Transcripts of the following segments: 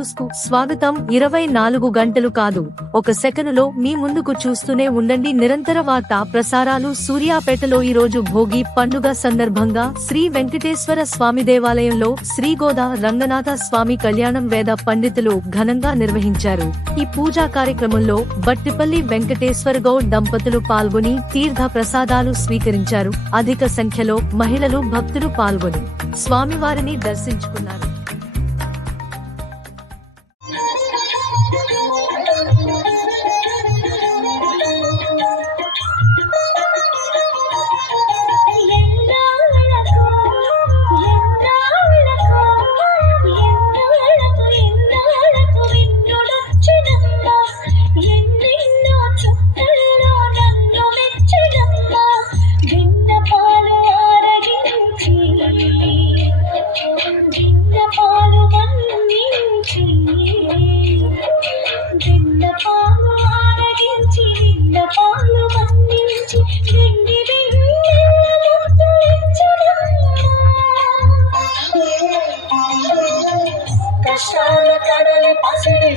న్యూస్కు స్వాగతం. ఇరవై నాలుగు గంటలు కాదు. ఒక సెకనులో మీ ముందుకు చూస్తూనే ఉండండి. నిరంతర వార్తా ప్రసారాలు సూర్యాపేటలో ఈ రోజు భోగి పండుగ సందర్భంగా శ్రీ వెంకటేశ్వర స్వామి దేవాలయంలో శ్రీగోదా రంగనాథ స్వామి కళ్యాణం వేద పండితులు ఘనంగా నిర్వహించారు. ఈ పూజా కార్యక్రమంలో బట్టిపల్లి వెంకటేశ్వర గౌడ్ దంపతులు పాల్గొని తీర్థ ప్రసాదాలు స్వీకరించారు. అధిక సంఖ్యలో మహిళలు భక్తులు పాల్గొని స్వామివారిని దర్శించుకున్నారు.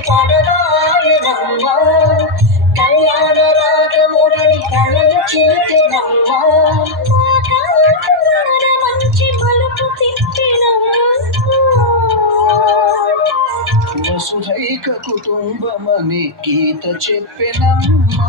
పసిడి కడలాయనమ్మ కళ్యాణ రాగమురళి కళలు చిలిపినమ్మ మంచి వసుధైక కుటుంబమని గీత చెప్పెనమ్మా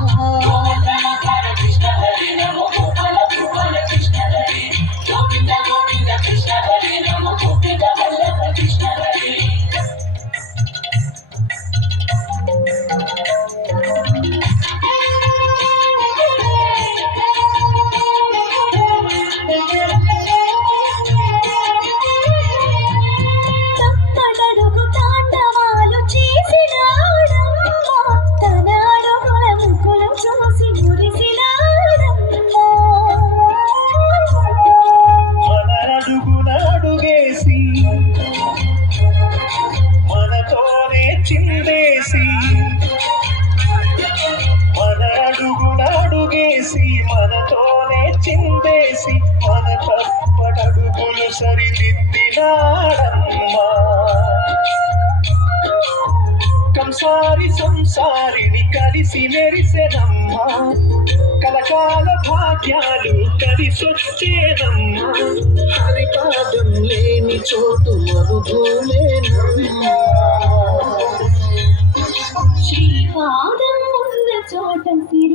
అడుగునాడుగేసి మనతోనే చిందేసి మన అడుగునాడుగేసి మనతోనే చిందేసి మన తప్పటడుగులు సరిదిద్దినాడమ్మా. సంసారి సంసారిని కలిసి మెరిసెనమ్మా. కలకాల భాగ్యాలు కలిసొచ్చేనమ్మా. హరిపాదం లేని చోటు మరుభూమేనమ్మా శ్రీపాదం ఉన్న చోట తిరు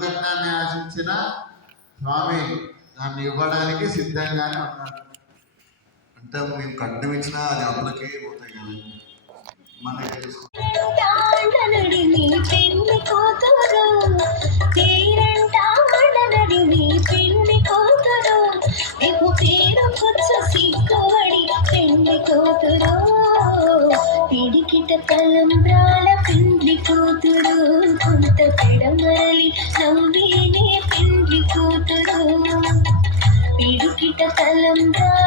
కట్నాన్ని ఆశించిన స్వామి దాన్ని ఇవ్వడానికి సిద్ధంగానే ఉన్నాడు. అంటే మేము కట్నం ఇచ్చినా అది అప్పులకే పోతాయి కదా. మనకి కూతురు పిడికిట తలంబ్రాల కొంత పెడమరలి పిడికిట తలంబ్రాల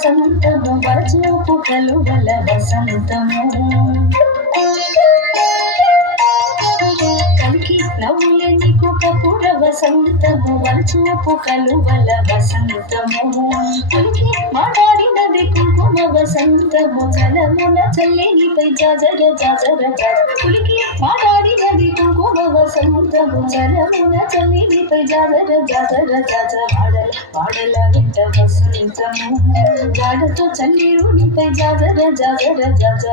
వసంతము వరచూపు కలువల వసంతము. కలికి నవ్వులి నీకు కప్పుల వసంతము వరచూపు కలువల వసంతము. కలికి మాట్లాడినది కుంకుమ వసంతము జలమున చల్లేనిపై జాజర జాజర జాజ కులికి మాట్లాడి కుంకుమ వసంతము జలమున చల్లేనిపై జాజర జాజర జాజ వాడల వాడల వింట వసంతము గాడతో చల్లేరునిపై జాజర జాజర జాజ